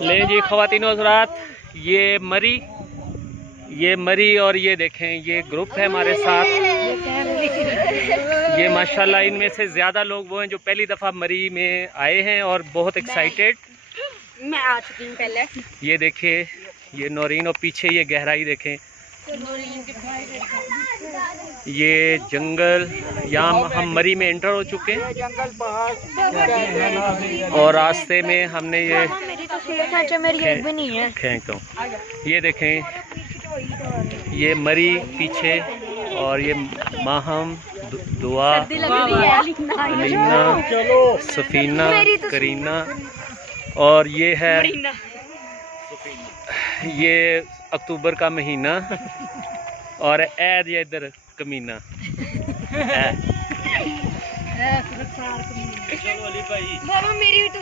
ले जी ख़वातीन हज़रात, ये मरी और ये देखें ये ग्रुप है हमारे साथ। ये माशाल्लाह इनमें से ज़्यादा लोग वो हैं जो पहली दफ़ा मरी में आए हैं और बहुत एक्साइटेड। मैं आ चुकी हूँ पहले। ये देखिए ये नौरीन और पीछे ये गहराई देखें, ये जंगल। यहाँ हम मरी में एंटर हो चुके हैं और रास्ते में हमने ये खींचता हूँ। ये देखें ये मरी पीछे और ये माहम, दुआ, अलीना, सफीना, करीना और ये है ये अक्टूबर का महीना और ऐद ये इधर कमीना। चलो अली भाई मेरी भी तो